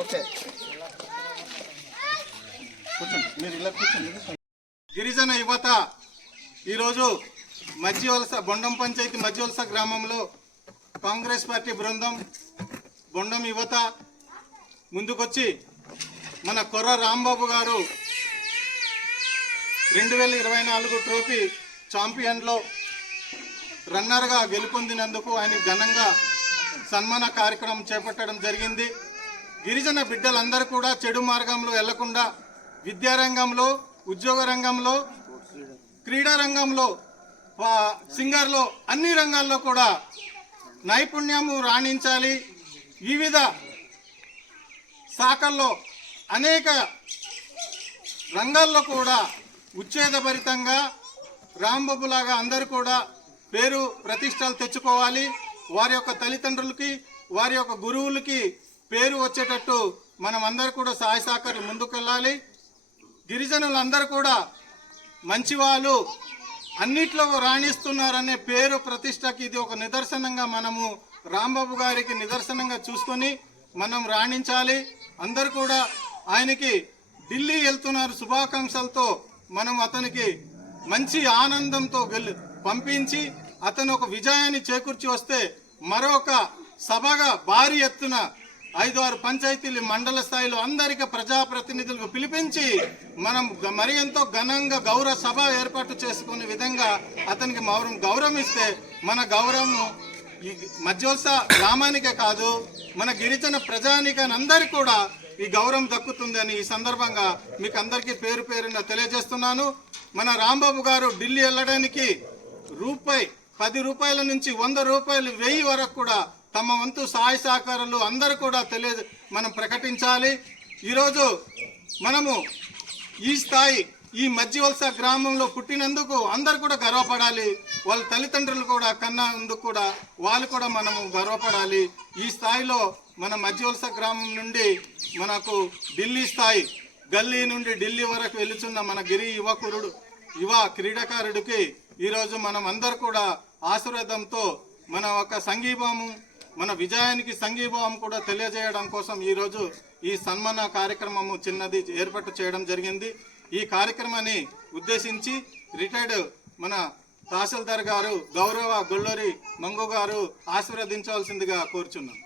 Okay మీరు ఇలా కూర్చోండి గిరిజన యువత ఈరోజు మధ్యవలస బొండం పంచాయతీ మధ్యవలస గ్రామంలో కాంగ్రెస్ పార్టీ బృందం బొండం యువత ముందుకొచ్చి మన కొర్ర రాంబాబు గారు రెండు వేల ఇరవై నాలుగు ట్రోఫీ ఛాంపియన్లో రన్నర్గా గెలుపొందినందుకు ఆయన ఘనంగా సన్మాన కార్యక్రమం చేపట్టడం జరిగింది. గిరిజన బిడ్డలందరూ కూడా చెడు మార్గంలో వెళ్ళకుండా విద్యారంగంలో ఉద్యోగ రంగంలో క్రీడా రంగంలో సింగర్లో అన్ని రంగాల్లో కూడా నైపుణ్యము రాణించాలి. వివిధ శాఖల్లో అనేక రంగాల్లో కూడా ఉచ్ఛేదభరితంగా రాంబాబు లాగా అందరూ కూడా పేరు ప్రతిష్టలు తెచ్చుకోవాలి. వారి యొక్క తల్లిదండ్రులకి వారి యొక్క గురువులకి పేరు వచ్చేటట్టు మనం అందరూ కూడా సహాయ సహకారులు ముందుకెళ్ళాలి. గిరిజనులందరూ కూడా మంచి వాళ్ళు అన్నిట్లో రాణిస్తున్నారనే పేరు ప్రతిష్టకి ఇది ఒక నిదర్శనంగా మనము రాంబాబు గారికి నిదర్శనంగా చూసుకొని మనం రాణించాలి. అందరు కూడా ఆయనకి ఢిల్లీ వెళ్తున్నారు శుభాకాంక్షలతో మనం అతనికి మంచి ఆనందంతో పంపించి అతను ఒక విజయాన్ని చేకూర్చి వస్తే మరొక సభగా భారీ ఎత్తున ఐదు ఆరు పంచాయతీలు మండల స్థాయిలో అందరికీ ప్రజాప్రతినిధులకు పిలిపించి మనం మరి ఎంతో ఘనంగా గౌరవ సభ ఏర్పాటు చేసుకునే విధంగా అతనికి మౌరం గౌరవం ఇస్తే మన గౌరవం ఈ మధ్యోత్స గ్రామానికే కాదు మన గిరిజన ప్రజానికని అందరికీ కూడా ఈ గౌరవం దక్కుతుందని ఈ సందర్భంగా మీకు అందరికీ పేరు పేరున తెలియజేస్తున్నాను. మన రాంబాబు గారు ఢిల్లీ వెళ్ళడానికి రూపాయి పది రూపాయల నుంచి వంద రూపాయలు వెయ్యి వరకు కూడా తమ వంతు సహాయ సహకారాలు అందరూ కూడా తెలియ మనం ప్రకటించాలి. ఈరోజు మనము ఈ స్థాయి ఈ మధ్యవలస గ్రామంలో పుట్టినందుకు అందరు కూడా గర్వపడాలి. వాళ్ళ తల్లిదండ్రులు కూడా కన్నందుకు కూడా వాళ్ళు కూడా మనము గర్వపడాలి. ఈ స్థాయిలో మన మధ్యవలస గ్రామం నుండి మనకు ఢిల్లీ స్థాయి గల్లీ నుండి ఢిల్లీ వరకు వెళుచున్న మన గిరి యువకురుడు యువ క్రీడాకారుడికి ఈరోజు మనం అందరు కూడా ఆశీర్వాదంతో మన ఒక సంఘీభావం మన విజయానికి సంఘీభావం కూడా తెలియజేయడం కోసం ఈరోజు ఈ సన్మాన కార్యక్రమము చిన్నది ఏర్పాటు చేయడం జరిగింది. ఈ కార్యక్రమాన్ని ఉద్దేశించి రిటైర్డ్ మన తహసీల్దార్ గారు గౌరవ గొల్లూరి మంగు గారు ఆశీర్వదించవలసిందిగా కోరుచున్నాం.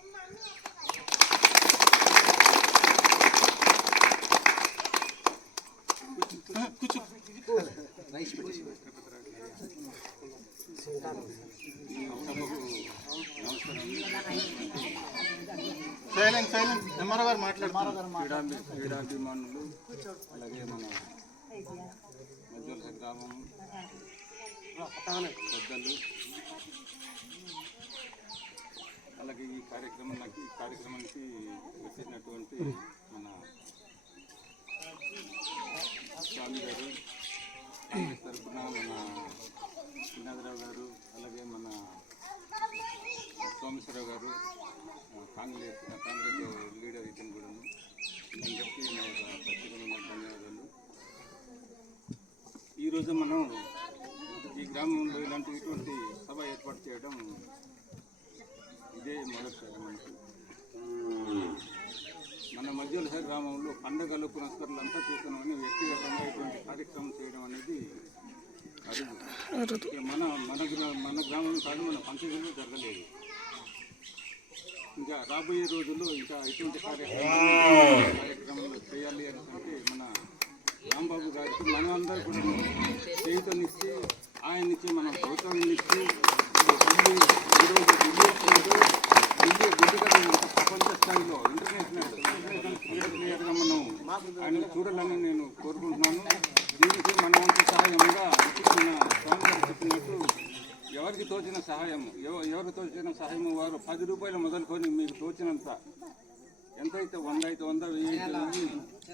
కూర్చో. సైలెంట్ సైలెంట్ ఎంఆర్ఓ గారు మాట్లాడుతున్నారు. క్రీడాభిమానులు అలాగే మన మధ్యవలస గ్రామం పెద్దలు అలాగే ఈ కార్యక్రమం నాకు ఈ కార్యక్రమానికి వచ్చినటువంటి మన స్వామి గారు కాంగ్రెస్ తరఫున మన శ్రీనాథరావు గారు అలాగే మన సోమేశ్వరరావు గారు కాంగ్రెస్ కాంగ్రెస్ లీడర్ ఇతను కూడా అందరికీ నా యొక్క ప్రత్యేకమైన ధన్యవాదాలు ఈరోజు మనం ఈ గ్రామంలో ఇలాంటి ఇటువంటి సభ ఏర్పాటు చేయడం ఇదే మొదటిసారి మనకి మన మధ్యవలస గ్రామంలో పండగలు పునస్కరణలు అంతా చేస్తున్నామని వ్యక్తిగతంగా ఇటువంటి కార్యక్రమం చేయడం అనేది ఇక మన మన గ్రా- మన గ్రామం కాదు మన పంచాయతీలో జరగలేదు ఇంకా రాబోయే రోజుల్లో ఇంకా ఇటువంటి కార్యక్రమాలు కార్యక్రమాలు చేయాలి అనుకుంటే మన రాంబాబు గారికి మనమందరూ కూడా చేయుతనిచ్చి ఆయన నుంచి మనం ప్రోత్సాహం ఇంకా ప్రపంచ స్థాయిలో ఇంటర్నేషనల్ ఇంటర్నేషనల్ క్రికెట్ ప్లేయర్గా మనం ఆయన చూడాలని నేను కోరుకుంటున్నాను దీనికి మన వంతు సహాయంగా ఇప్పుడు మన స్వామి గారు చెప్పినట్టు ఎవరికి తోచిన సహాయం ఎవరు తోచిన సహాయం వారు పది రూపాయలు మొదలుకొని మీకు తోచినంత. ఎంతైతే వంద అయితే వంద వెయ్యి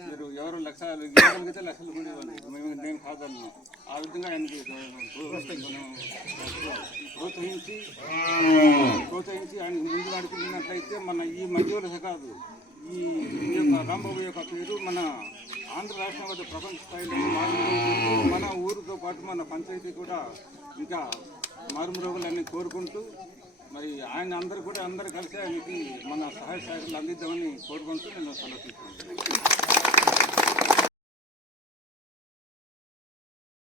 మీరు ఎవరు లక్ష ఇవ్వగలిగితే లక్షలు కూడా ఇవ్వండి. మేము నేను కాదన్నా. ఆ విధంగా ఆయనకి మనం ప్రోత్సహించి ప్రోత్సహించి ఆయన ముందు నడుపుతున్నట్లయితే మన ఈ మధ్యవలస కాదు ఈ యొక్క రాంబాబు యొక్క పేరు మన ఆంధ్ర రాష్ట్రం వద్ద ప్రపంచ స్థాయిలో మన ఊరితో పాటు మన పంచాయతీ కూడా ఇంకా మారుమరోగులన్నీ కోరుకుంటూ మరి ఆయన అందరూ కూడా అందరూ కలిసి ఆయనకి మన సహాయ సహాయాలు అందిద్దామని కోరుకుంటూ నేను సెలవు తీసుకుంటాను